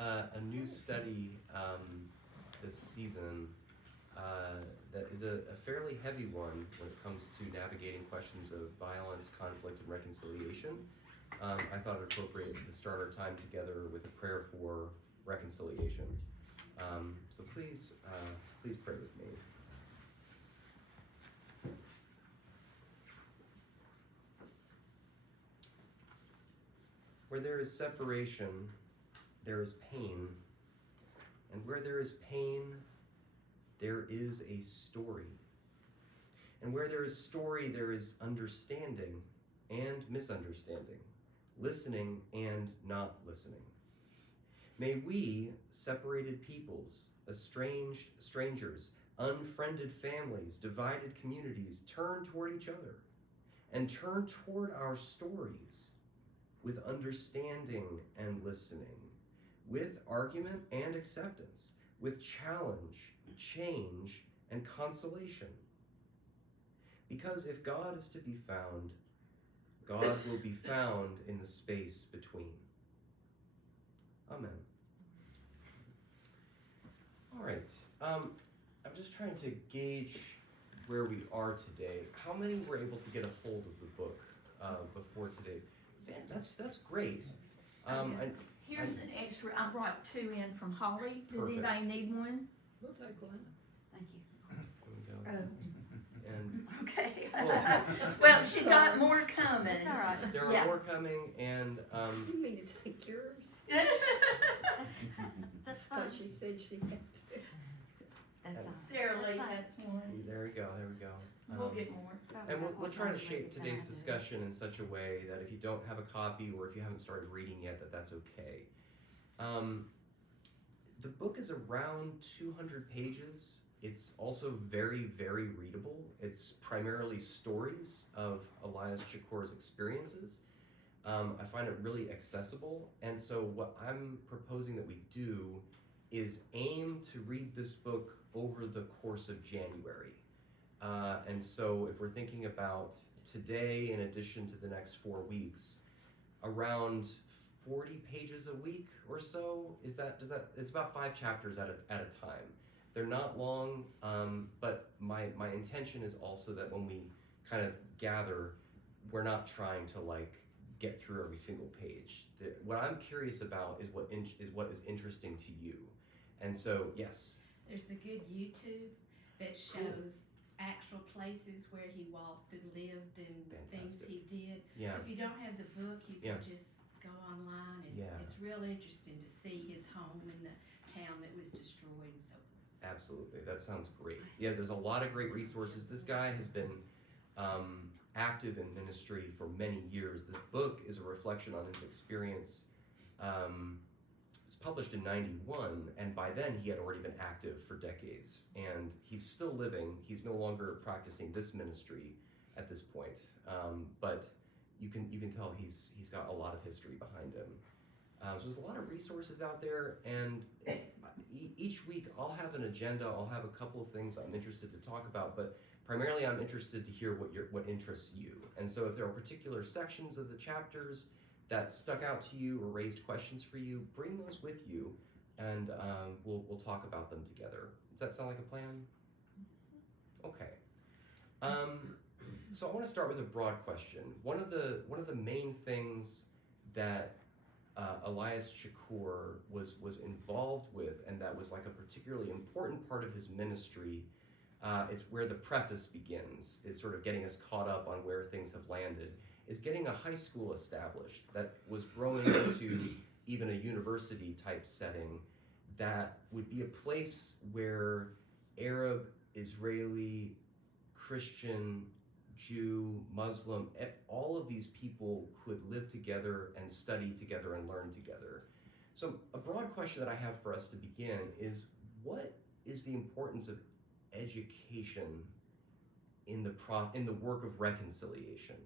a new study this season that is a fairly heavy one when it comes to navigating questions of violence, conflict, and reconciliation. I thought it appropriate to start our time together with a prayer for reconciliation. So please pray with me. Where there is separation, there is pain. And where there is pain, there is a story. And where there is story, there is understanding and misunderstanding, listening and not listening. May we, separated peoples, estranged strangers, unfriended families, divided communities, turn toward each other and turn toward our stories with understanding and listening, with argument and acceptance, with challenge, change, and consolation. Because if God is to be found, God will be found in the space between. Amen. All right. I'm just trying to gauge where we are today. How many were able to get a hold of the book before today? That's great. Here's an extra. I brought 2 in from Holly. Does Perfect. anybody need one? We'll take one. Thank you. There we go. And Okay. Well- Well, she got more coming. It's all right. there are Yeah. more coming, and You mean to take yours? That's I fine. thought she said she had to. That's all right. Sarah Lee That's fine. has one. there we go. We'll get more. Probably And not we'll one try to time shape every today's time. discussion in such a way that if you don't have a copy or if you haven't started reading yet, that's okay. The book is around 200 pages. It's also very, very readable. It's primarily stories of Elias Chacour's experiences. I find it really accessible, and so what I'm proposing that we do is aim to read this book over the course of January. And so if we're thinking about today in addition to the next 4 weeks, around 40 pages a week or so, it's about 5 chapters at a time. They're not long, but my intention is also that when we kind of gather, we're not trying to get through every single page. What I'm curious about is what is interesting to you. And so, yes. There's a good YouTube that shows actual places where he walked and lived and things Fantastic. he did. Yeah. So if you don't have the book, you Yeah. can just go online and Yeah. it's real interesting to see his home in the town that was destroyed and so forth. Absolutely, that sounds great. Yeah, there's a lot of great resources. This guy has been active in ministry for many years. This book is a reflection on his experience. It was published in '91, and by then he had already been active for decades. And he's still living. He's no longer practicing this ministry at this point, but you can tell he's got a lot of history behind him. So there's a lot of resources out there, and each week I'll have an agenda. I'll have a couple of things I'm interested to talk about, but primarily I'm interested to hear what interests you. And so if there are particular sections of the chapters that stuck out to you or raised questions for you, bring those with you, and we'll talk about them together. Does that sound like a plan? Okay. So I want to start with a broad question. One of the main things that Elias Chacour was involved with, and that was like a particularly important part of his ministry. It's where the preface begins. It's sort of getting us caught up on where things have landed. Is getting a high school established that was growing into even a university type setting that would be a place where Arab, Israeli, Christian, Jew, Muslim, all of these people could live together and study together and learn together. So a broad question that I have for us to begin is, what is the importance of education in the work of reconciliation?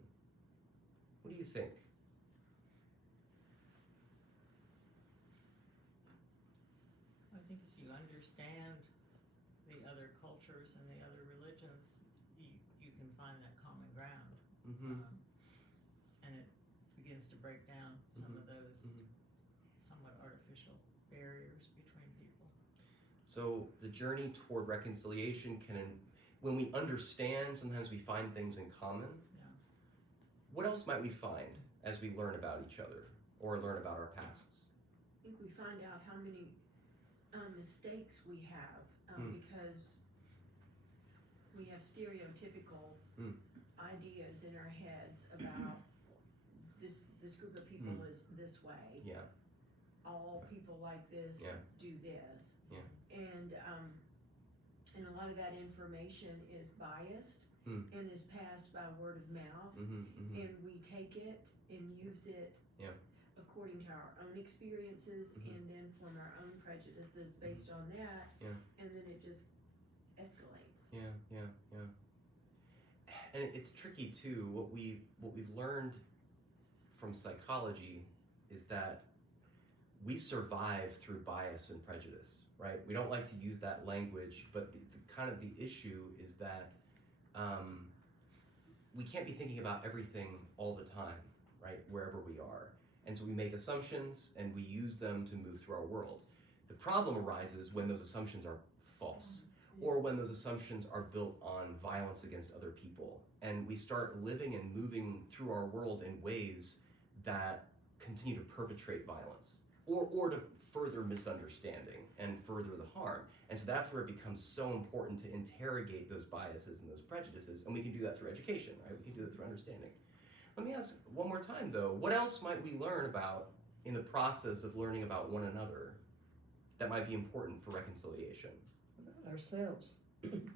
What do you think? I think if you understand the other cultures and the other religions, you can find that common ground. Mm-hmm. And it begins to break down some of those somewhat artificial barriers between people. So the journey toward reconciliation when we understand, sometimes we find things in common. Yeah. What else might we find as we learn about each other or learn about our pasts? I think we find out how many mistakes we have because we have stereotypical ideas in our heads about this group of people is this way. Yeah. All people like this do this. Yeah. And a lot of that information is biased and is passed by word of mouth. And we take it and use it according to our own experiences and then from our own prejudices based on that. And then it just escalates. Yeah. And it's tricky too. What we've learned from psychology is that we survive through bias and prejudice, right? We don't like to use that language, but the issue is that we can't be thinking about everything all the time, right? Wherever we are. And so we make assumptions and we use them to move through our world. The problem arises when those assumptions are false or when those assumptions are built on violence against other people. And we start living and moving through our world in ways that continue to perpetrate violence or to further misunderstanding and further the harm. And so that's where it becomes so important to interrogate those biases and those prejudices. And we can do that through education, right? We can do that through understanding. Let me ask one more time though, what else might we learn about in the process of learning about one another that might be important for reconciliation? About ourselves.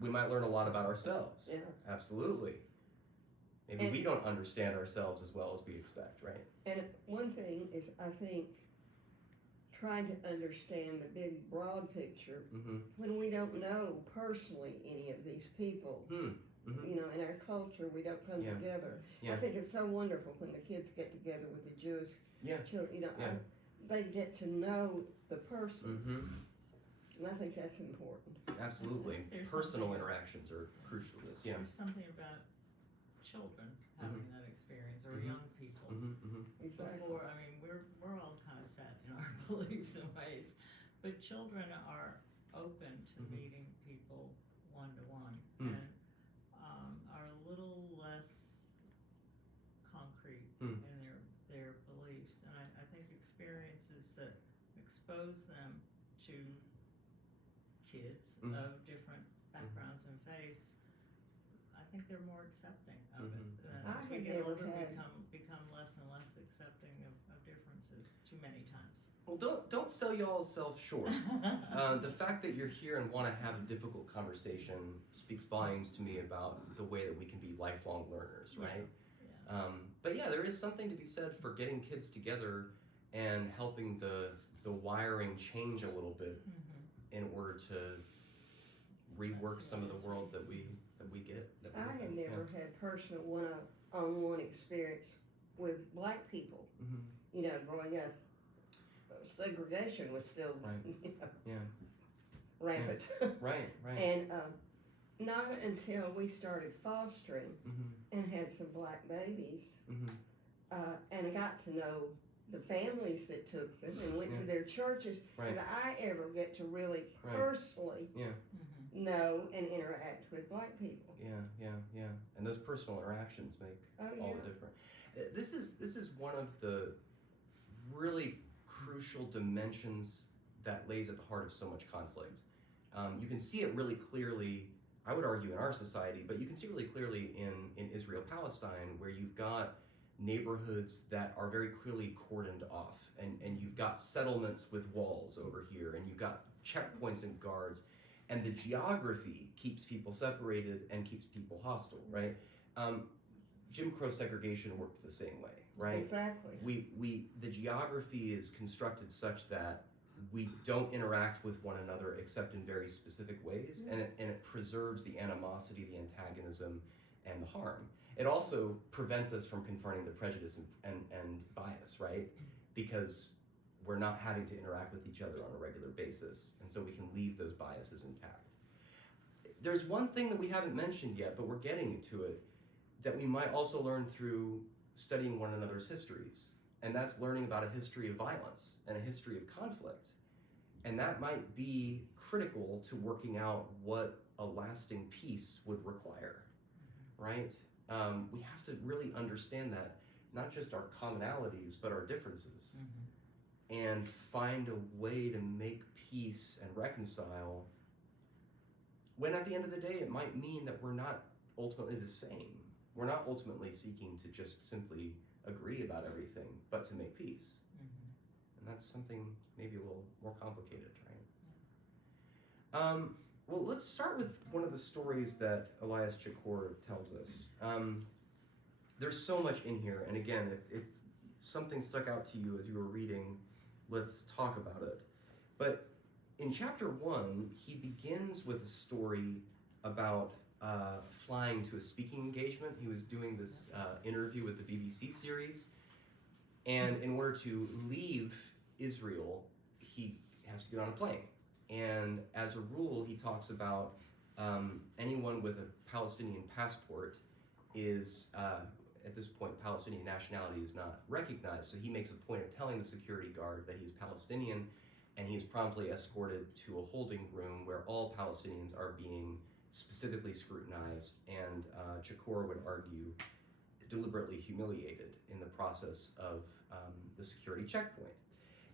We might learn a lot about ourselves. Yeah. Absolutely. Maybe we don't understand ourselves as well as we expect, right? And one thing is, I think, trying to understand the big, broad picture when we don't know personally any of these people. You know, in our culture, we don't come together. I think it's so wonderful when the kids get together with the Jewish children. You know, they get to know the person. And I think that's important. Absolutely. Personal interactions are crucial to this. Yeah. There's something about children having that experience, or young people. Exactly. Before, I mean, we're all kind of set in our beliefs and ways, but children are open to meeting people one-to-one and are a little less concrete in their beliefs. And I think experiences that expose them to kids of different backgrounds and faiths, I think they're more accepting of it. As we get older, become less and less accepting of differences too many times. Well, don't sell y'all self short. The fact that you're here and want to have a difficult conversation speaks volumes to me about the way that we can be lifelong learners, right? But yeah, there is something to be said for getting kids together and helping the wiring change a little bit in order to rework some of the world that we get. I have never had personal one-on-one experience with black people. You know, growing up, segregation was still rampant. Right. And not until we started fostering and had some black babies and got to know the families that took them and went to their churches, did I ever get to really personally know and interact with black people. Yeah. And those personal interactions make all the difference. This is one of the really crucial dimensions that lays at the heart of so much conflict. You can see it really clearly, I would argue, in our society, but you can see it really clearly in Israel-Palestine, where you've got neighborhoods that are very clearly cordoned off, and you've got settlements with walls over here, and you've got checkpoints and guards, and the geography keeps people separated and keeps people hostile, right? Jim Crow segregation worked the same way, right? Exactly. The geography is constructed such that we don't interact with one another except in very specific ways, and it preserves the animosity, the antagonism, and the harm. It also prevents us from confronting the prejudice and bias, right? Because we're not having to interact with each other on a regular basis, and so we can leave those biases intact. There's one thing that we haven't mentioned yet, but we're getting to it, that we might also learn through studying one another's histories, and that's learning about a history of violence and a history of conflict. And that might be critical to working out what a lasting peace would require, right? We have to really understand that, not just our commonalities, but our differences, and find a way to make peace and reconcile, when at the end of the day, it might mean that we're not ultimately the same. We're not ultimately seeking to just simply agree about everything, but to make peace. And that's something maybe a little more complicated, right? Well, let's start with one of the stories that Elias Chacour tells us. There's so much in here, and again, if something stuck out to you as you were reading, let's talk about it. But in chapter 1, he begins with a story about flying to a speaking engagement. He was doing this interview with the BBC series, and in order to leave Israel, he has to get on a plane. And as a rule, he talks about anyone with a Palestinian passport is, at this point, Palestinian nationality is not recognized. So he makes a point of telling the security guard that he's Palestinian, and he is promptly escorted to a holding room where all Palestinians are being specifically scrutinized, and Chacour would argue deliberately humiliated in the process of the security checkpoint.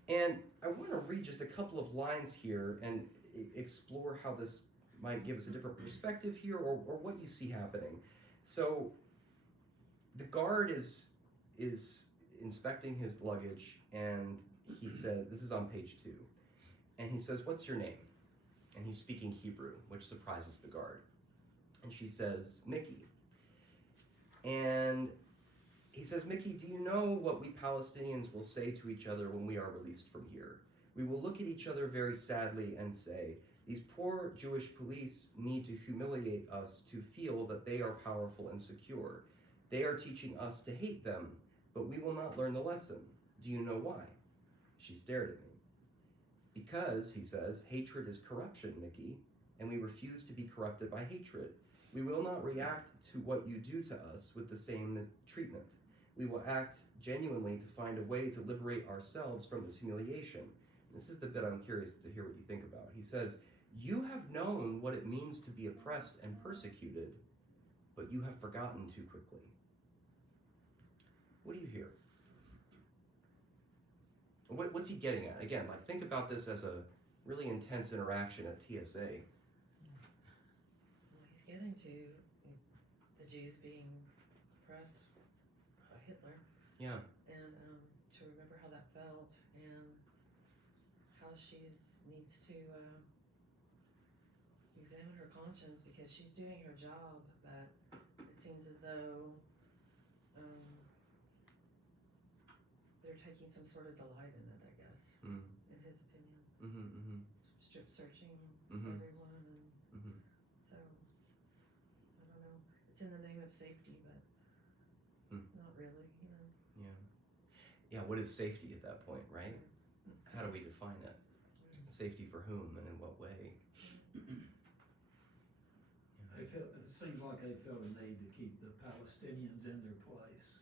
And I want to read just a couple of lines here and explore how this might give us a different perspective here, or what you see happening. So the guard is inspecting his luggage, and he said, this is on page 2, and he says, "What's your name?" And he's speaking Hebrew, which surprises the guard. And she says, "Mickey." And he says, "Mickey, do you know what we Palestinians will say to each other when we are released from here? We will look at each other very sadly and say, these poor Jewish police need to humiliate us to feel that they are powerful and secure. They are teaching us to hate them, but we will not learn the lesson. Do you know why?" She stared at me. "Because," he says, "hatred is corruption, Mickey, and we refuse to be corrupted by hatred. We will not react to what you do to us with the same treatment. We will act genuinely to find a way to liberate ourselves from this humiliation." This is the bit I'm curious to hear what you think about. He says, "You have known what it means to be oppressed and persecuted, but you have forgotten too quickly." What do you hear? What's he getting at? Again, like, think about this as a really intense interaction at TSA. Well, he's getting to the Jews being oppressed by Hitler. Yeah. And to remember how that felt, and how she needs to examine her conscience, because she's doing her job, but it seems as though they're taking some sort of delight in it, I guess, in his opinion. Strip searching everyone, and so, I don't know, it's in the name of safety, but not really, you know. Yeah, what is safety at that point, right? How do we define it? Safety for whom and in what way? It seems like they felt a need to keep the Palestinians in their place.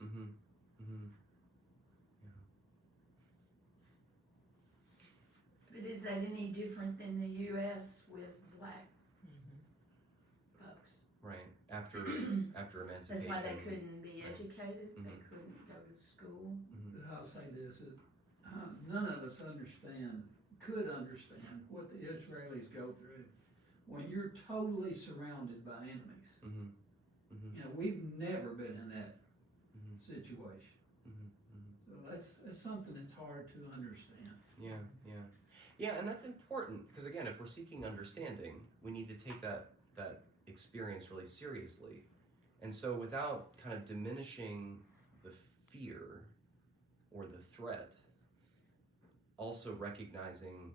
But is that any different than the U.S. with black folks? Right, after emancipation. That's why they couldn't be educated, they couldn't go to school. But I'll say this, none of us could understand what the Israelis go through when you're totally surrounded by enemies. You know, we've never been in that situation. So that's something that's hard to understand. Yeah, and that's important, because again, if we're seeking understanding, we need to take that experience really seriously. And so without kind of diminishing the fear or the threat, also recognizing,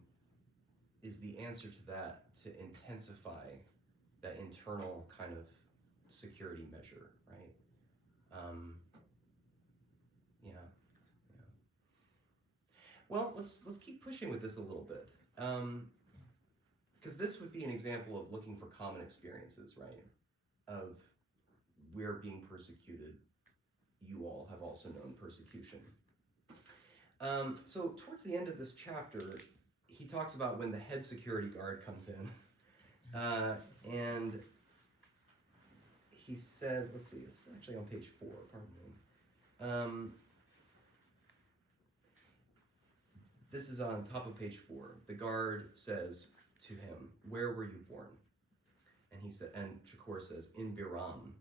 is the answer to that to intensify that internal kind of security measure, right? Well, let's keep pushing with this a little bit, because this would be an example of looking for common experiences, right? Of, we're being persecuted, you all have also known persecution. So towards the end of this chapter, he talks about when the head security guard comes in, and he says, let's see, it's actually on page 4, pardon me. This is on top of page 4. The guard says to him, "Where were you born?" And he said, and Shakur says, "In Biram."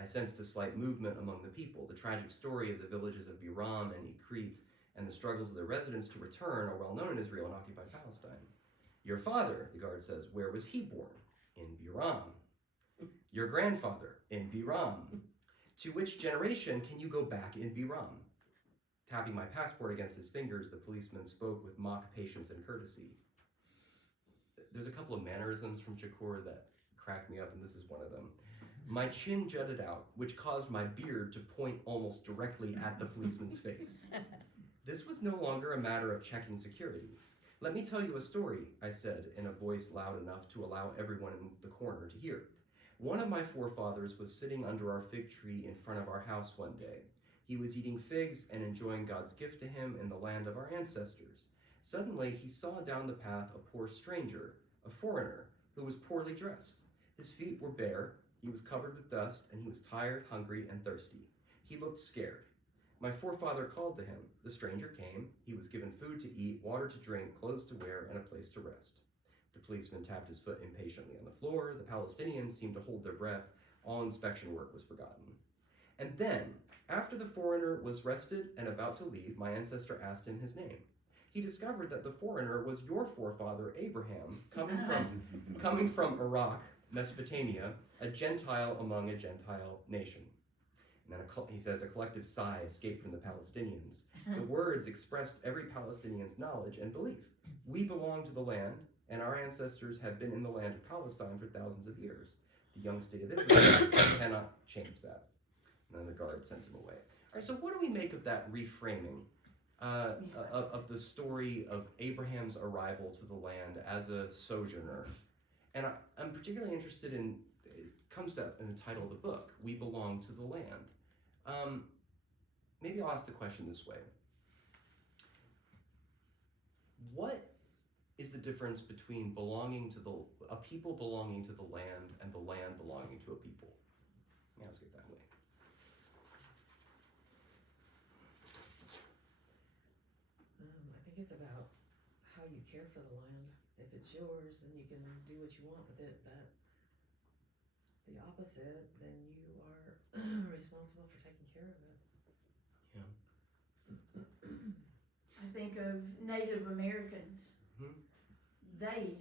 I sensed a slight movement among the people. The tragic story of the villages of Biram and Ikrit and the struggles of the residents to return are well known in Israel and occupied Palestine. Your father, the guard says, where was he born? In Biram. Your grandfather, in Biram. To which generation can you go back in Biram? Tapping my passport against his fingers, the policeman spoke with mock patience and courtesy. There's a couple of mannerisms from Shakur that cracked me up, and this is one of them. My chin jutted out, which caused my beard to point almost directly at the policeman's face. This was no longer a matter of checking security. Let me tell you a story, I said in a voice loud enough to allow everyone in the corner to hear. One of my forefathers was sitting under our fig tree in front of our house one day. He was eating figs and enjoying God's gift to him in the land of our ancestors. Suddenly, he saw down the path a poor stranger, a foreigner, who was poorly dressed. His feet were bare, he was covered with dust, and he was tired, hungry, and thirsty. He looked scared. My forefather called to him. The stranger came. He was given food to eat, water to drink, clothes to wear, and a place to rest. The policeman tapped his foot impatiently on the floor. The Palestinians seemed to hold their breath. All inspection work was forgotten. And then, after the foreigner was rested and about to leave, my ancestor asked him his name. He discovered that the foreigner was your forefather, Abraham, coming from Iraq, Mesopotamia, a Gentile among a Gentile nation. And then he says a collective sigh escaped from the Palestinians. The words expressed every Palestinian's knowledge and belief. We belong to the land, and our ancestors have been in the land of Palestine for thousands of years. The young state of Israel cannot change that. And then the guard sends him away. All right, so what do we make of that reframing of the story of Abraham's arrival to the land as a sojourner? And I'm particularly interested in, it comes up in the title of the book, We Belong to the Land. Maybe I'll ask the question this way. What is the difference between a people belonging to the land and the land belonging to a people? Let me ask it that way. I think it's about how you care for the land. If it's yours, then you can do what you want with it, but the opposite, then you are responsible for taking care of it. I think of Native Americans. Mm-hmm. They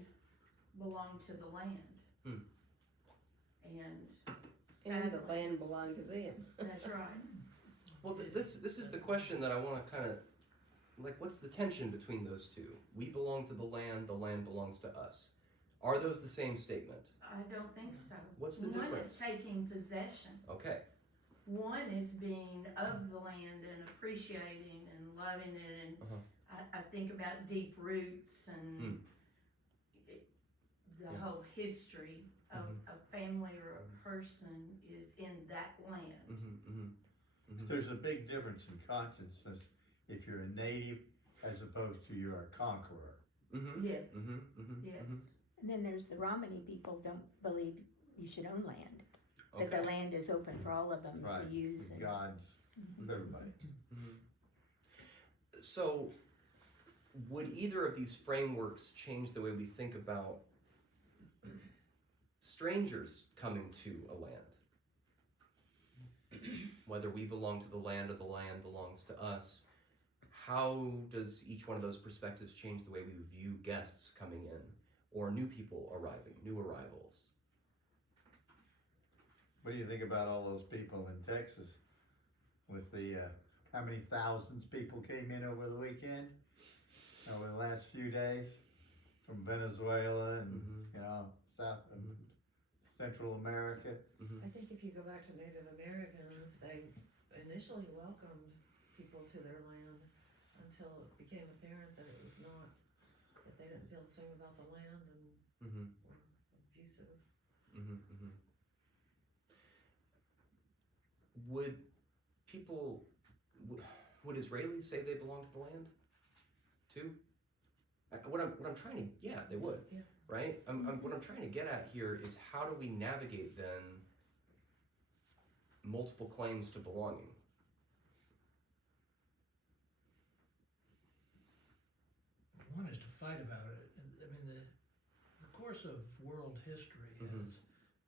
belong to the land. And the land belonged to them. That's right. Well, this is the question that I want to kind of, like, what's the tension between those two? We belong to the land belongs to us. Are those the same statement? I don't think so. What's the One difference? is taking possession. Okay. One is being of the land and appreciating and loving it. And I think about deep roots and the whole history of a family or a person is in that land. There's a big difference in consciousness if you're a native as opposed to you're a conqueror. Yes. Yes. And then there's the Romani people don't believe you should own land. That Okay. the land is open for all of them Right. to use. The gods, everybody. So, would either of these frameworks change the way we think about strangers coming to a land? Whether we belong to the land or the land belongs to us, how does each one of those perspectives change the way we view guests coming in or new people arriving, new arrivals? What do you think about all those people in Texas with the, how many thousands people came in over the weekend? Over the last few days from Venezuela and, you know, South and Central America. I think if you go back to Native Americans, they initially welcomed people to their land until it became apparent that it was not, that they didn't feel the same about the land and were abusive. Would Israelis say they belong to the land too? What I'm trying to, yeah, they would, Yeah. right? What I'm trying to get at here is how do we navigate then multiple claims to belonging? One is to fight about it. And, I mean, the course of world history Mhm. has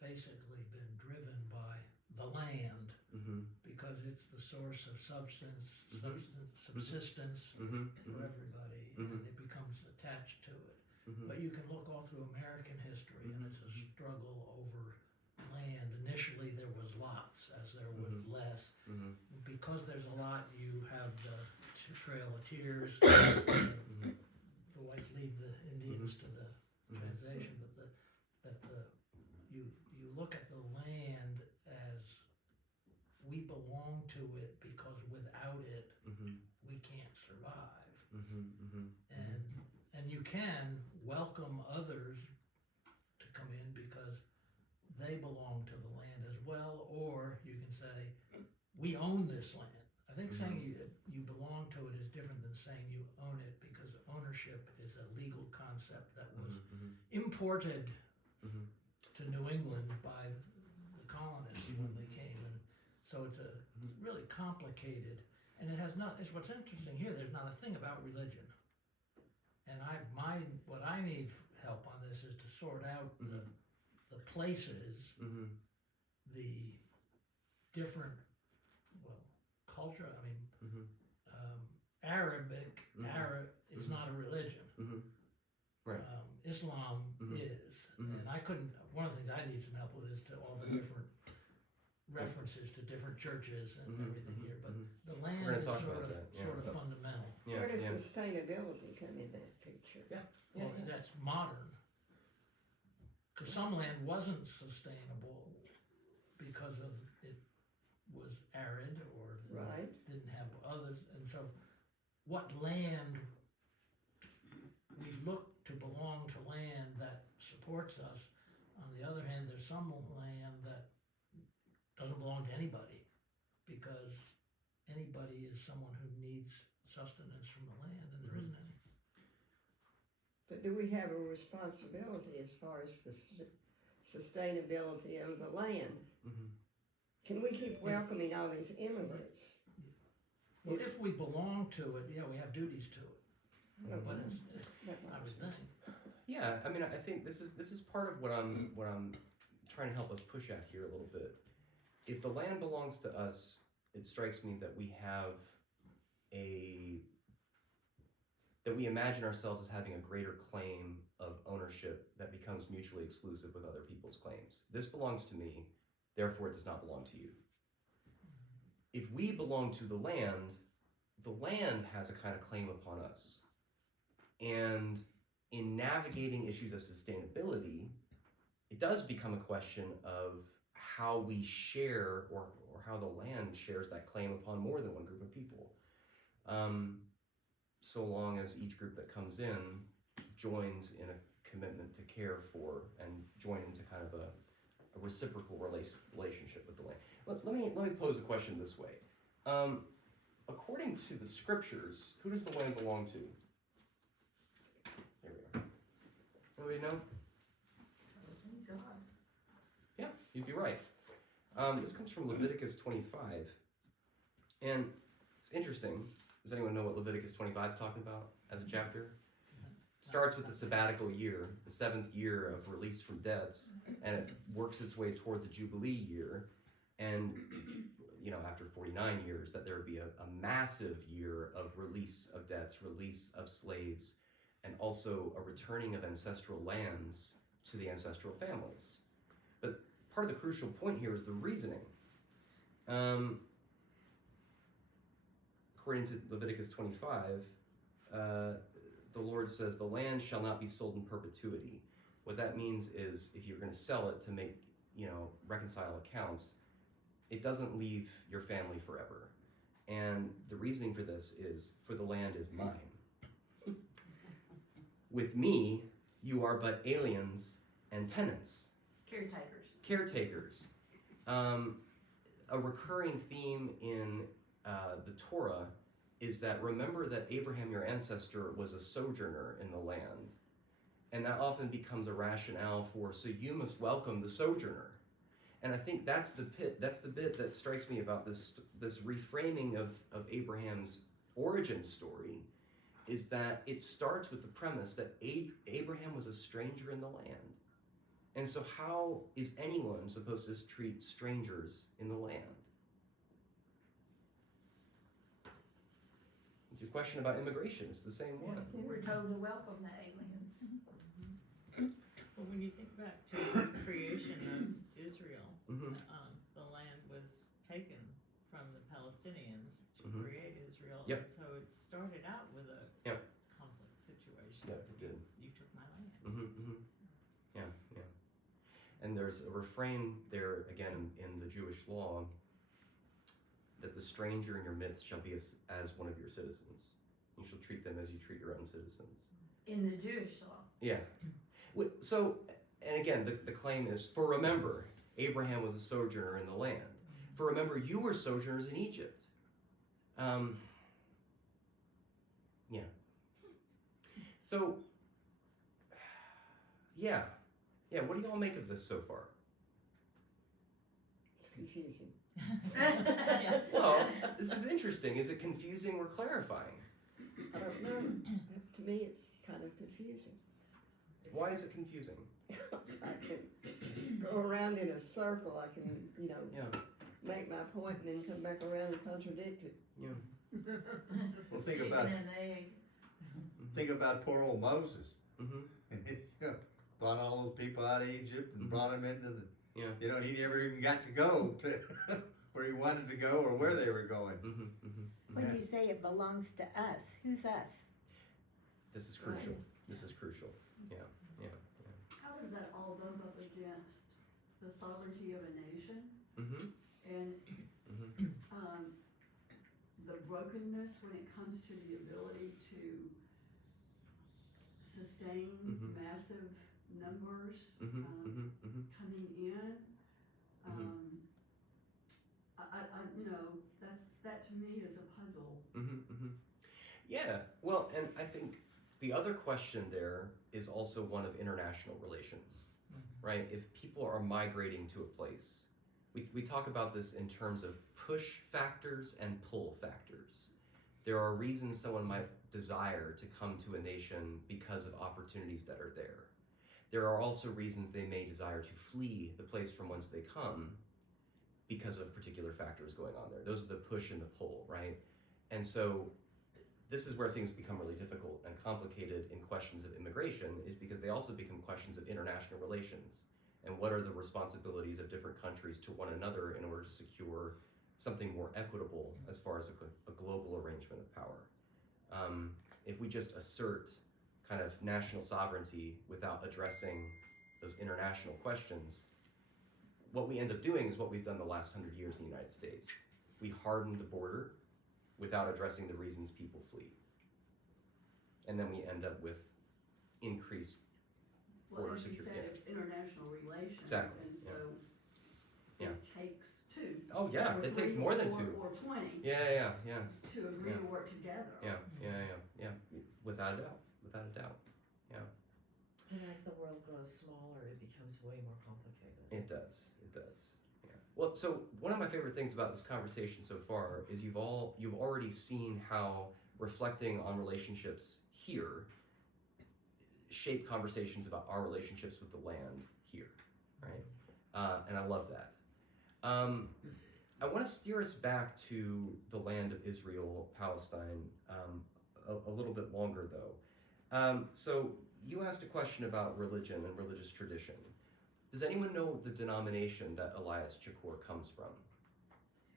basically been driven by the land Mm-hmm. because it's the source of substance, Mhm. subsistence Mm-hmm. for everybody, Mhm. and it becomes attached to it. Mm-hmm. But you can look all through American history, and it's a struggle over land. Initially, there was lots, as there was less. Mm-hmm. Because there's a lot, you have the Trail of Tears. The whites leave the Indians to the translation, but you look at the land as we belong to it because without it we can't survive. And you can welcome others to come in because they belong to the land as well, or you can say we own this land. I think saying you belong to it is different than saying you own it, because ownership is a legal concept that was imported to New England by the colonists when they came, and so it's really complicated, and it has not. It's what's interesting here. There's not a thing about religion, and what I need help on this is to sort out the places, the different culture. I mean, Arabic is not a religion. Right. Islam is, and I couldn't. One of the things I need some help with is to all the different references to different churches and everything here. But the land We're gonna is talk sort about of that, yeah. sort of fundamental. Yeah. Where does Yeah. sustainability come in that picture? Well, that's modern. Because some land wasn't sustainable because of it was arid or Right. didn't have others, and so what land we look to belong to land that supports us. On the other hand, there's some land that doesn't belong to anybody because anybody is someone who needs sustenance from the land, and there isn't any. But do we have a responsibility as far as the sustainability of the land? Can we keep welcoming all these immigrants? Well, if we belong to it, yeah, we have duties to it. I don't But know. I would think. Yeah, I mean, I think this is part of what I'm trying to help us push at here a little bit. If the land belongs to us, it strikes me that we imagine ourselves as having a greater claim of ownership that becomes mutually exclusive with other people's claims. This belongs to me, therefore it does not belong to you. If we belong to the land has a kind of claim upon us. And in navigating issues of sustainability, it does become a question of how we share or how the land shares that claim upon more than one group of people. So long as each group that comes in joins in a commitment to care for and join into kind of a reciprocal relationship with the land. Let me pose the question this way. According to the scriptures, who does the land belong to? There we are. Anybody know? Thank God. Yeah, you'd be right. This comes from Leviticus 25. And it's interesting. Does anyone know what Leviticus 25 is talking about as a chapter? It starts with the sabbatical year, the 7th year of release from debts, and it works its way toward the Jubilee year. And, after 49 years, that there would be a massive year of release of debts, release of slaves, and also a returning of ancestral lands to the ancestral families. But part of the crucial point here is the reasoning. According to Leviticus 25, the Lord says, the land shall not be sold in perpetuity. What that means is if you're going to sell it to make, reconcile accounts, it doesn't leave your family forever. And the reasoning for this is, for the land is mine. With me, you are but aliens and tenants. Caretakers. A recurring theme in the Torah is that remember that Abraham, your ancestor, was a sojourner in the land. And that often becomes a rationale for, so you must welcome the sojourner. And I think that's the bit that strikes me about this reframing of Abraham's origin story, is that it starts with the premise that Abraham was a stranger in the land. And so how is anyone supposed to treat strangers in the land? It's a question about immigration. It's the same one. We're told to welcome the aliens. Well, when you think back to the creation of Israel, the land was taken from the Palestinians to create Israel. Yep. And so it started out with a conflict situation. Yeah, it did. You took my land. Yeah. And there's a refrain there, again, in the Jewish law, that the stranger in your midst shall be as one of your citizens. You shall treat them as you treat your own citizens. In the Jewish law. Yeah. So, and again, the claim is, for remember, Abraham was a sojourner in the land. For remember, you were sojourners in Egypt. Yeah. So, yeah, what do y'all make of this so far? It's confusing. Well, this is interesting. Is it confusing or clarifying? I don't know. To me, it's kind of confusing. Why is it confusing? I can go around in a circle. I can, make my point and then come back around and contradict it. Yeah. Well, think Chicken about and egg. think about poor old Moses. Mm-hmm. And he brought all those people out of Egypt and brought them into the. Yeah. He never even got to go to where he wanted to go or where they were going. When you say it belongs to us, who's us? This is crucial. This is crucial. Yeah. How does that all bump up against the sovereignty of a nation and the brokenness when it comes to the ability to sustain massive numbers coming in? That to me is a puzzle. Yeah. Well, and I think the other question there is also one of international relations, right? If people are migrating to a place, we talk about this in terms of push factors and pull factors. There are reasons someone might desire to come to a nation because of opportunities that are there. There are also reasons they may desire to flee the place from whence they come because of particular factors going on there. Those are the push and the pull, right? And so this is where things become really difficult and complicated in questions of immigration, is because they also become questions of international relations and what are the responsibilities of different countries to one another in order to secure something more equitable as far as a global arrangement of power. If we just assert kind of national sovereignty without addressing those international questions, what we end up doing is what we've done the last 100 years in the United States. We harden the border without addressing the reasons people flee. And then we end up with increased border As you security. said, it's international relations. Exactly, And yeah. so Yeah. it takes two. Oh yeah, or it takes three, more than or- two. Or 20 Yeah. to agree Yeah. to work together. Yeah. Without a doubt. And as the world grows smaller, it becomes way more complicated. It does. Yeah. Well, so one of my favorite things about this conversation so far is you've already seen how reflecting on relationships here shape conversations about our relationships with the land here, right? And I love that. I want to steer us back to the land of Israel, Palestine, a little bit longer though. So you asked a question about religion and religious tradition. Does anyone know the denomination that Elias Chacour comes from?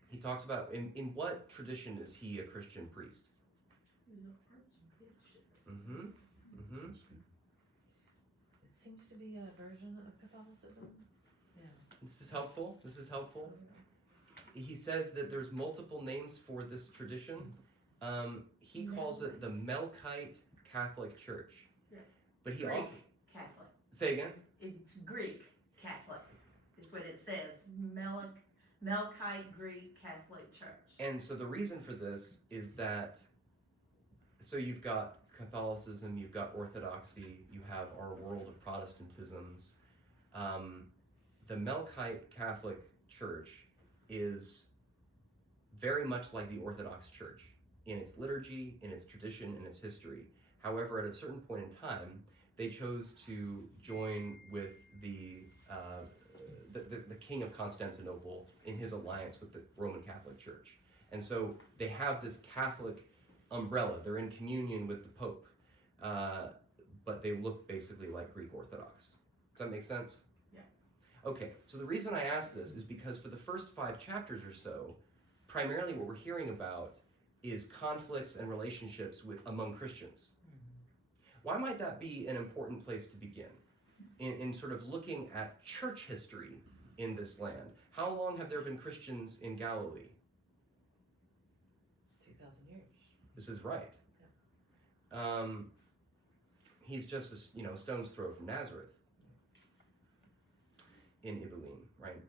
He talks about, in what tradition is he a Christian priest? It seems to be a version of Catholicism. This is helpful. He says that there's multiple names for this tradition. He calls it the Melkite Catholic Church. Yeah. But he Greek often... Catholic. Say again? It's Greek Catholic. Is what it says. Melkite, Melkite Greek Catholic Church. And so the reason for this is that so you've got Catholicism, you've got Orthodoxy, you have our world of Protestantisms. The Melkite Catholic Church is very much like the Orthodox Church in its liturgy, in its tradition, in its history. However, at a certain point in time, they chose to join with the King of Constantinople in his alliance with the Roman Catholic Church. And so they have this Catholic umbrella. They're in communion with the Pope, but they look basically like Greek Orthodox. Does that make sense? Yeah. Okay, so the reason I ask this is because for the first 5 chapters or so, primarily what we're hearing about is conflicts and relationships among Christians. Why might that be an important place to begin in sort of looking at church history in this land? How long have there been Christians in Galilee? 2,000 years. This is right. Yeah. He's just a stone's throw from Nazareth in Ibilene, right?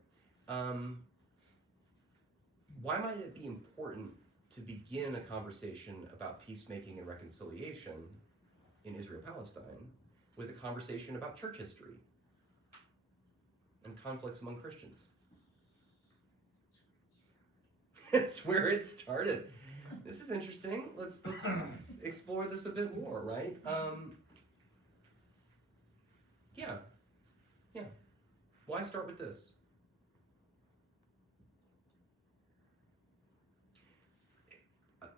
Why might it be important to begin a conversation about peacemaking and reconciliation in Israel-Palestine with a conversation about church history and conflicts among Christians? It's where it started. This is interesting. Let's explore this a bit more, right? Yeah. Why start with this?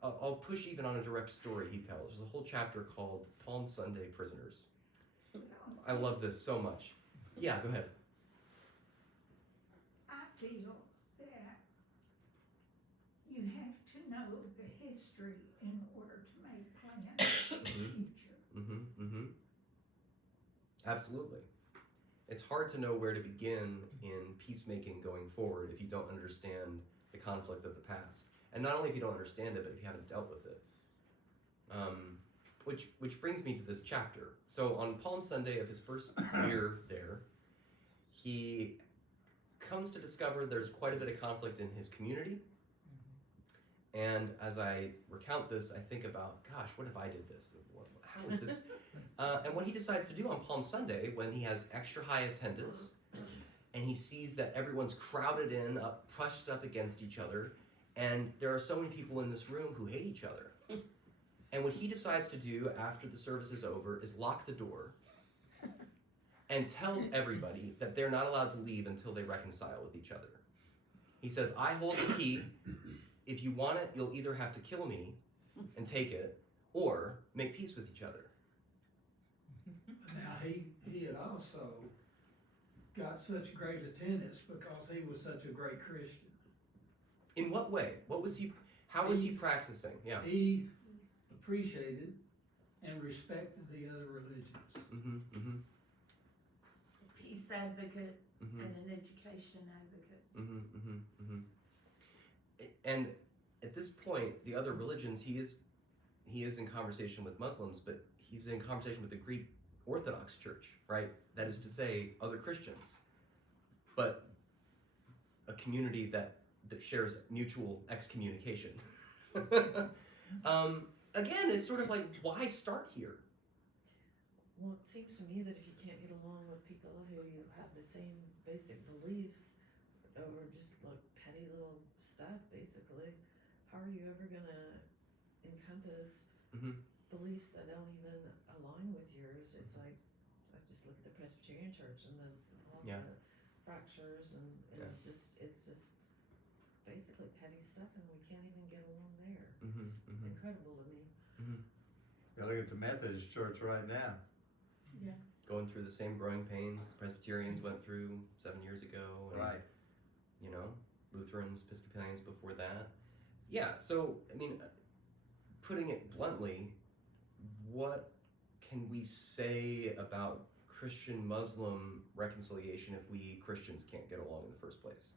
I'll push even on a direct story he tells. There's a whole chapter called Palm Sunday Prisoners. I love this so much. Yeah, go ahead. I feel that you have to know the history in order to make plans for the future. Absolutely. It's hard to know where to begin in peacemaking going forward if you don't understand the conflict of the past. And not only if you don't understand it, but if you haven't dealt with it. Which brings me to this chapter. So on Palm Sunday of his first year there, he comes to discover there's quite a bit of conflict in his community. And as I recount this, I think about, gosh, what if I did this? How would this... and what he decides to do on Palm Sunday, when he has extra high attendance, and he sees that everyone's crowded in, pushed up against each other, and there are so many people in this room who hate each other. And what he decides to do after the service is over is lock the door and tell everybody that they're not allowed to leave until they reconcile with each other. He says, I hold the key. If you want it, you'll either have to kill me and take it, or make peace with each other. Now, he had also got such great attendance because he was such a great Christian. In what way? How was he practicing? Yeah. He appreciated and respected the other religions. Peace advocate and an education advocate. And at this point, the other religions, he is in conversation with Muslims, but he's in conversation with the Greek Orthodox Church, right? That is to say, other Christians, but a community that shares mutual excommunication. Again, it's sort of like, why start here? Well, it seems to me that if you can't get along with people who have the same basic beliefs over just like petty little stuff, basically, how are you ever gonna encompass beliefs that don't even align with yours? It's like, I just look at the Presbyterian Church and all the fractures and it's just basically petty stuff, and we can't even get along there. It's incredible to me. You look at the Methodist Church right now. Yeah. Going through the same growing pains the Presbyterians went through 7 years ago. And, right. Lutherans, Episcopalians before that. Yeah, so, I mean, putting it bluntly, what can we say about Christian-Muslim reconciliation if we Christians can't get along in the first place?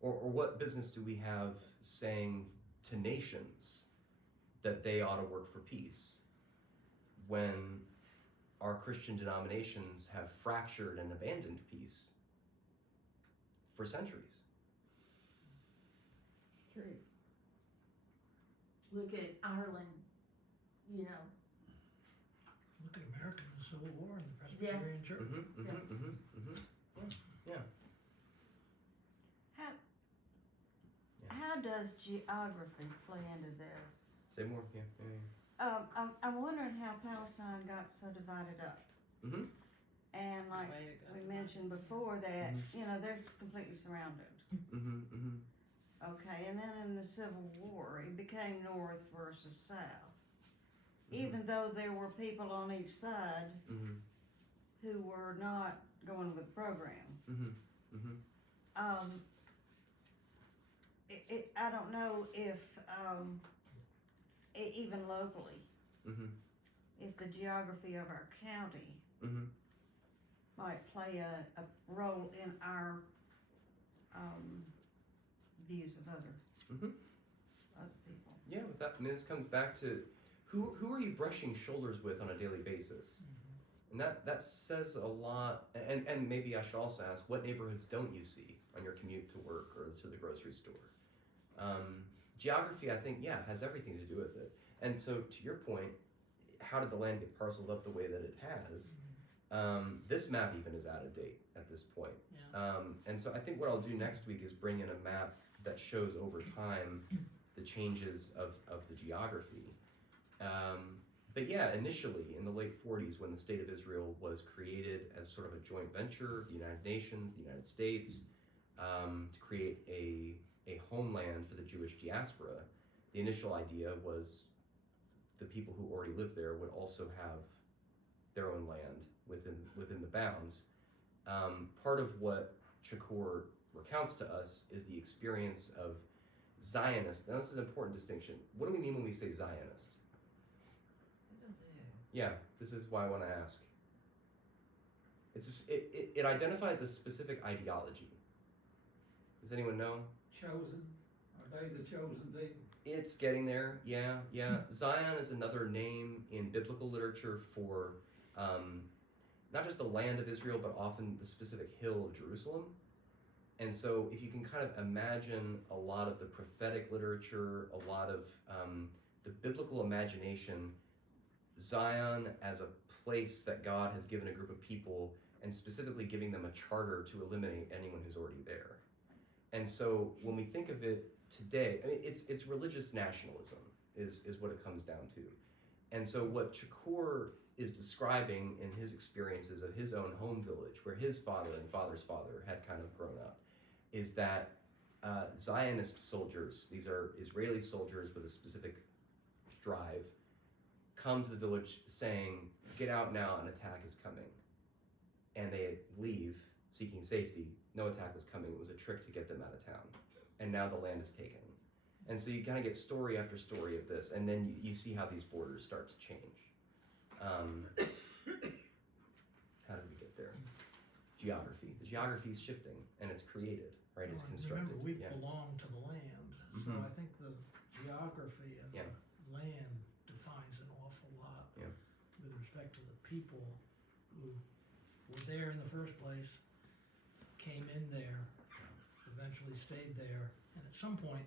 Or what business do we have saying to nations that they ought to work for peace when our Christian denominations have fractured and abandoned peace for centuries? True. look at Ireland, you know, Look at America in the Civil War and the Presbyterian Church. How does geography play into this? Say more, I'm wondering how Palestine got so divided up. And like we mentioned before that, you know, they're completely surrounded. Okay, and then in the Civil War, it became North versus South. Even though there were people on each side who were not going with the program. I don't know if, even locally, if the geography of our county might play a role in our views of other people. Yeah, with that, I mean, this comes back to who are you brushing shoulders with on a daily basis? And that says a lot. And maybe I should also ask, what neighborhoods don't you see on your commute to work or to the grocery store? Geography, I think, has everything to do with it. And so, to your point, how did the land get parceled up the way that it has? This map even is out of date at this point. And so I think what I'll do next week is bring in a map that shows over time the changes of the geography. But yeah, initially in the late 40s, when the State of Israel was created as sort of a joint venture, the United Nations, the United States, to create a homeland for the Jewish diaspora, the initial idea was the people who already lived there would also have their own land within the bounds. Part of what Shakur recounts to us is the experience of Zionist. Now, this is an important distinction. What do we mean when we say Zionist? Yeah, this is why I want to ask. It identifies a specific ideology. Does anyone know? Chosen? Are they the chosen people? It's getting there, yeah. Zion is another name in biblical literature for not just the land of Israel, but often the specific hill of Jerusalem. And so if you can kind of imagine a lot of the prophetic literature, a lot of the biblical imagination, Zion as a place that God has given a group of people, and specifically giving them a charter to eliminate anyone who's already there. And so when we think of it today, I mean, it's religious nationalism is what it comes down to. And so what Shakur is describing in his experiences of his own home village, where his father and father's father had kind of grown up, is that Zionist soldiers, these are Israeli soldiers with a specific drive, come to the village saying, "Get out now, an attack is coming." And they leave, seeking safety. No attack was coming. It was a trick to get them out of town. And now the land is taken. And so you kind of get story after story of this, and then you see how these borders start to change. How did we get there? Geography. The geography is shifting, and it's created, right? It's constructed. Remember, we belong to the land, so I think the geography of the land defines an awful lot with respect to the people who were there in the first place, came in there, eventually stayed there, and at some point,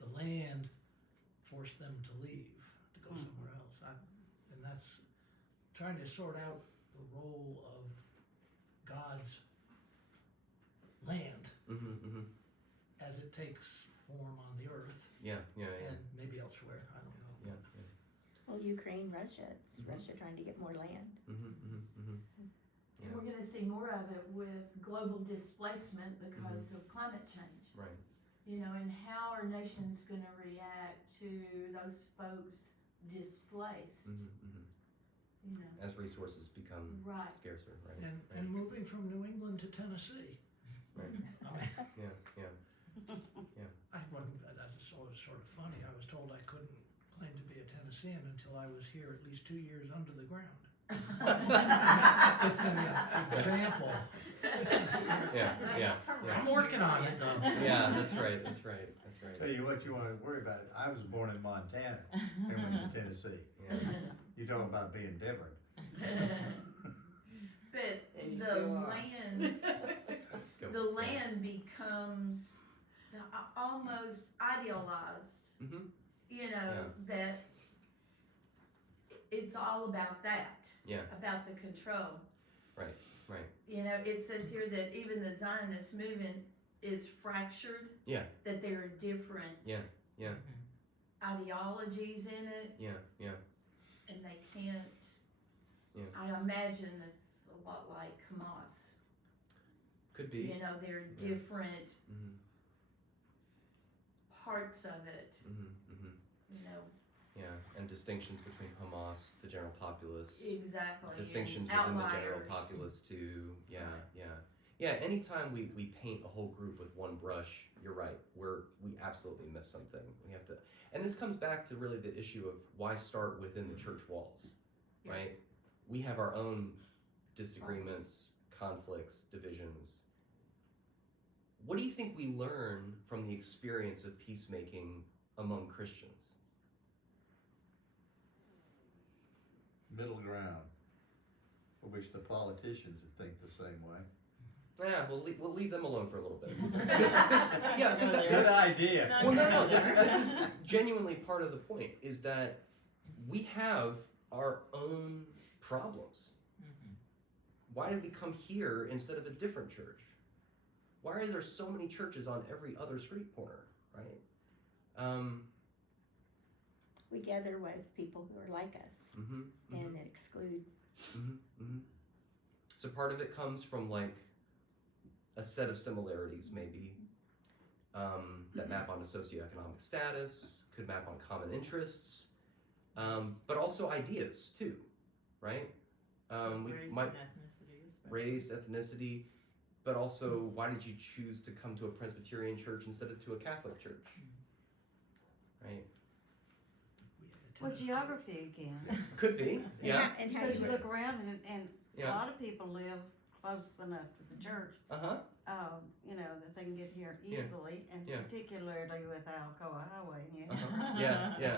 the land forced them to leave, to go somewhere else. And that's trying to sort out the role of God's land as it takes form on the earth. And maybe elsewhere, I don't know. Well, Ukraine, Russia, it's Russia trying to get more land. And we're going to see more of it with global displacement because of climate change. Right. You know, and how are nations going to react to those folks displaced? You know, as resources become scarcer, right? And moving from New England to Tennessee. Right. That's sort of funny. I was told I couldn't claim to be a Tennessean until I was here at least 2 years under the ground. It's an example. I'm working on it, though. Yeah, that's right. Tell you what, you want to worry about it. I was born in Montana and went to Tennessee. You talk about being different. But the land becomes almost idealized you know, that it's all about that. Yeah. About the control. Right. You know, it says here that even the Zionist movement is fractured. Yeah. That there are different ideologies in it. Yeah. And they can't. Yeah. I imagine it's a lot like Hamas. Could be. You know, there are different parts of it. You know. Yeah, and distinctions between Hamas, the general populace. Exactly. Distinctions within the general populace too. Yeah. Anytime we paint a whole group with one brush, you're right. We absolutely miss something. We have to, and this comes back to really the issue of why start within the church walls, right? We have our own disagreements, conflicts, divisions. What do you think we learn from the experience of peacemaking among Christians? Middle ground. I wish the politicians would think the same way. Yeah, we'll leave them alone for a little bit. Good idea. Well, no. This is genuinely part of the point. Is that we have our own problems. Why did we come here instead of a different church? Why are there so many churches on every other street corner? Right. We gather with people who are like us and exclude. So part of it comes from like a set of similarities, maybe, that map onto socioeconomic status, could map on common interests, but also ideas too, right? Race, ethnicity, but also why did you choose to come to a Presbyterian church instead of to a Catholic church, right? Well, geography again. Could be, yeah. And how Because you look around and a Yeah. lot of people live close enough to the church, you know, that they can get here easily, and particularly with Alcoa Highway. Yeah.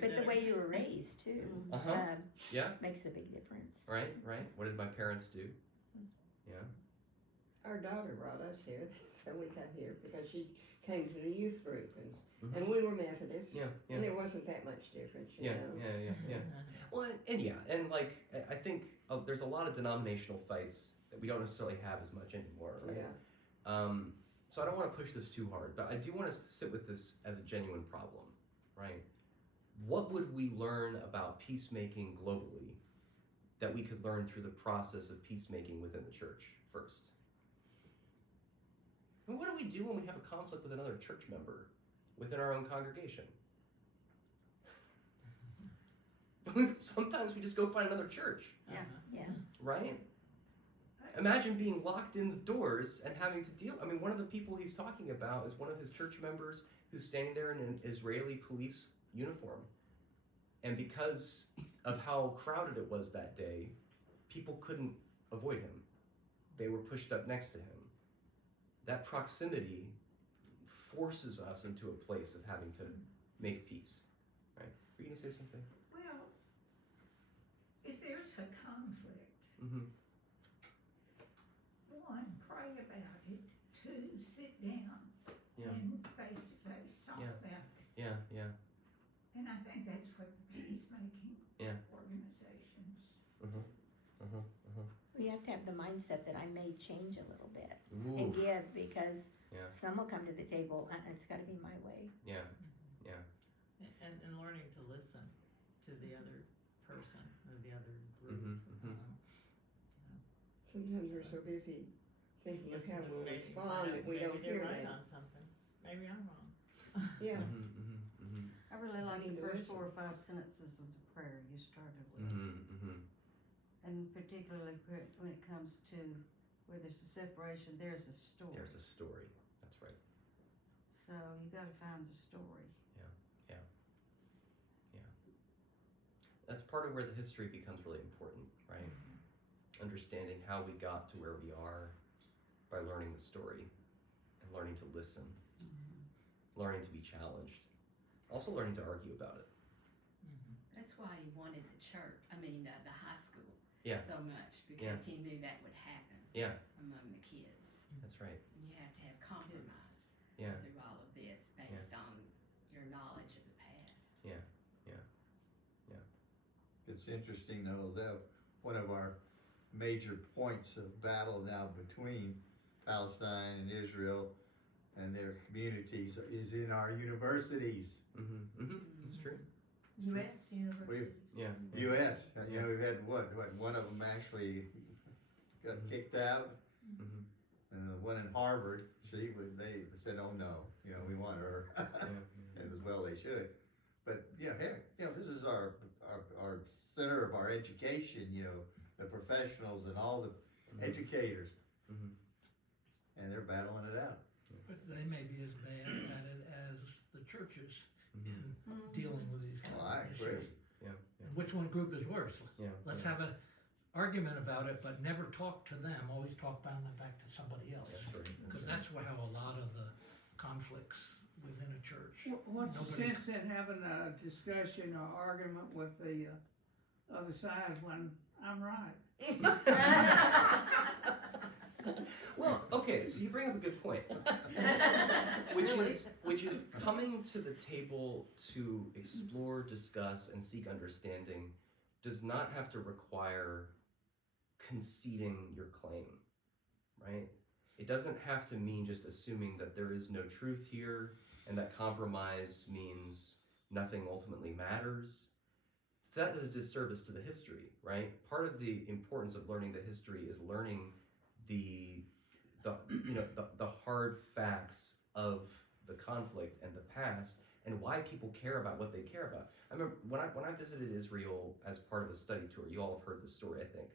But the way you were raised too, makes a big difference. Right. What did my parents do? Yeah. Our daughter brought us here, so we got here because she came to the youth group, and we were Methodist, and there wasn't that much difference, you know. Yeah. Well, and like I think there's a lot of denominational fights that we don't necessarily have as much anymore, right? Yeah. So I don't want to push this too hard, but I do want to sit with this as a genuine problem, right? What would we learn about peacemaking globally that we could learn through the process of peacemaking within the church first? I mean, what do we do when we have a conflict with another church member within our own congregation? Sometimes we just go find another church. Yeah. Right? Imagine being locked in the doors and having to deal. I mean, one of the people he's talking about is one of his church members who's standing there in an Israeli police uniform. And because of how crowded it was that day, people couldn't avoid him. They were pushed up next to him. That proximity forces us into a place of having to make peace. Right? Were you going to say something? Well, if there's a conflict, one, pray about it. Two, sit down and face-to-face talk about it. Yeah. And I think that's what the peacemaking organizations. We have to have the mindset that I may change a little bit and give, because some will come to the table and it's got to be my way. Yeah. And learning to listen to the other person or the other group. Sometimes we're so busy thinking of how we'll Maybe respond that we don't hear right that. on something. Maybe I'm wrong. Yeah. I really like the Need to first listen. 4 or 5 sentences of the prayer you started with. And particularly when it comes to where there's a separation, there's a story. There's a story. That's right. So you gotta find the story. Yeah. That's part of where the history becomes really important, right? Understanding how we got to where we are by learning the story and learning to listen, learning to be challenged, also learning to argue about it. That's why he wanted the church, the high school so much, because he knew that would happen among the kids. That's right. And you have to have compromise through all of this based on your knowledge of the past. it's interesting though that one of our major points of battle now between Palestine and Israel and their communities is in our universities. It's true. U.S. universities. U.S. You know, we've had what one of them actually got kicked out, and the one in Harvard, they said, "Oh no, you know, we want her," and as well they should. But this is our center of our education. You know, the professionals and all the educators, and they're battling it out. But they may be as bad at it as the churches in dealing with these kind I of agree. issues. And which one group is worse? Let's have an argument about it, but never talk to them. Always talk back to somebody else. Because that's how a lot of the conflicts within a church. What's the sense in having a discussion or argument with the other side when I'm right? Well, okay, so you bring up a good point, which is coming to the table to explore, discuss, and seek understanding does not have to require conceding your claim, right? It doesn't have to mean just assuming that there is no truth here and that compromise means nothing ultimately matters. That does a disservice to the history, right? Part of the importance of learning the history is learning the hard facts of the conflict and the past and why people care about what they care about. I remember when I visited Israel as part of a study tour. You all have heard this story, I think.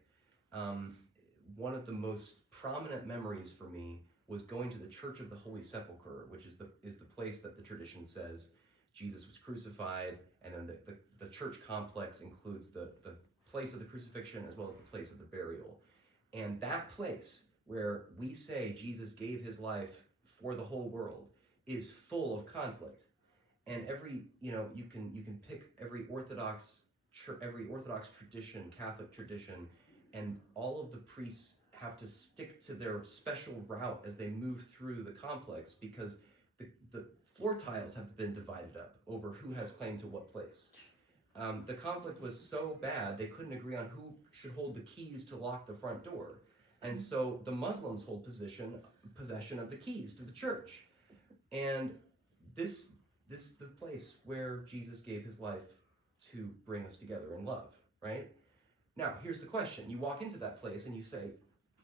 One of the most prominent memories for me was going to the Church of the Holy Sepulchre, which is the place that the tradition says Jesus was crucified, and then the church complex includes the place of the crucifixion as well as the place of the burial. And that place where we say Jesus gave his life for the whole world is full of conflict. And you can pick every Orthodox tradition, Catholic tradition, and all of the priests have to stick to their special route as they move through the complex because the floor tiles have been divided up over who has claim to what place. The conflict was so bad they couldn't agree on who should hold the keys to lock the front door. And so the Muslims hold possession of the keys to the church. And this is the place where Jesus gave his life to bring us together in love, right? Now, here's the question. You walk into that place and you say,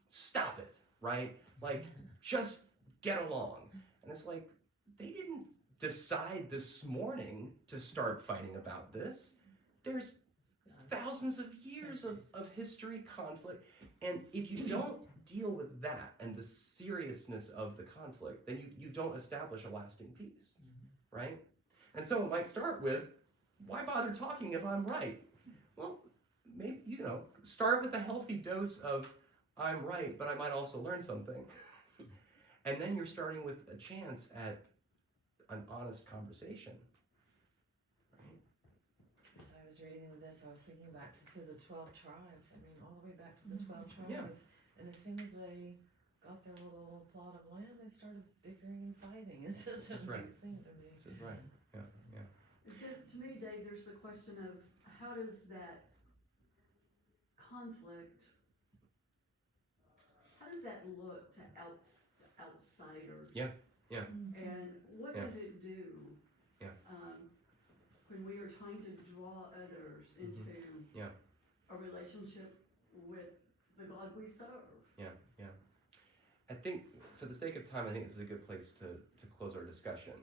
stop it, right? Like, just get along. And it's like, they didn't decide this morning to start fighting about this. There's thousands of years of history, conflict, and if you don't deal with that and the seriousness of the conflict, then you don't establish a lasting peace, right? And so it might start with, why bother talking if I'm right? Well, maybe, start with a healthy dose of, I'm right, but I might also learn something. And then you're starting with a chance at an honest conversation. As I was reading this, I was thinking back to the 12 tribes. I mean, all the way back to the 12 tribes. And as soon as they got their little plot of land, they started bickering and fighting. It's just amazing to me. This is right. Yeah. Because to me, Dave, there's the question of how does that conflict, how does that look to outsiders? Yeah. And what does it do? When we are trying to draw others into a relationship with the God we serve. Yeah. I think, for the sake of time, I think this is a good place to close our discussion.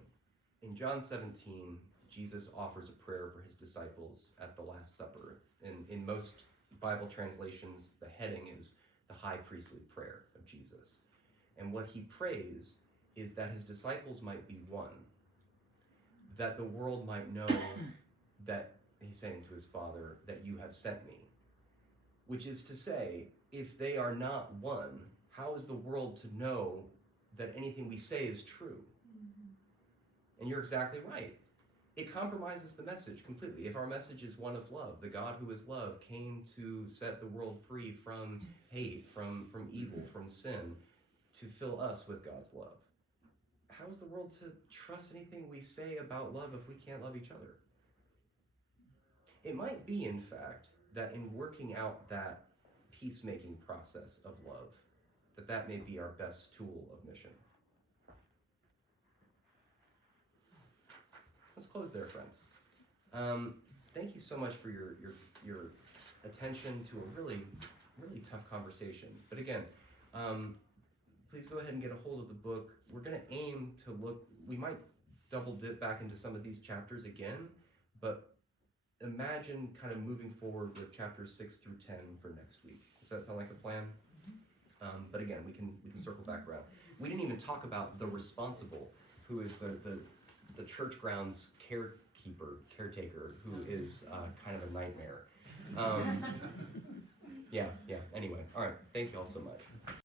In John 17, Jesus offers a prayer for his disciples at the Last Supper. In most Bible translations, the heading is the high priestly prayer of Jesus. And what he prays is that his disciples might be one, that the world might know that, he's saying to his Father, that you have sent me. Which is to say, if they are not one, how is the world to know that anything we say is true? And you're exactly right. It compromises the message completely. If our message is one of love, the God who is love came to set the world free from hate, from evil, from sin, to fill us with God's love. How is the world to trust anything we say about love if we can't love each other? It might be, in fact, that in working out that peacemaking process of love, that may be our best tool of mission. Let's close there, friends. Thank you so much for your attention to a really tough conversation. But again, please go ahead and get a hold of the book. We're going to aim to look, we might double dip back into some of these chapters again, but imagine kind of moving forward with chapters 6 through 10 for next week. Does that sound like a plan? But again, we can circle back around. We didn't even talk about the responsible, who is the church grounds caretaker, who is kind of a nightmare. Yeah. Anyway, all right. Thank you all so much.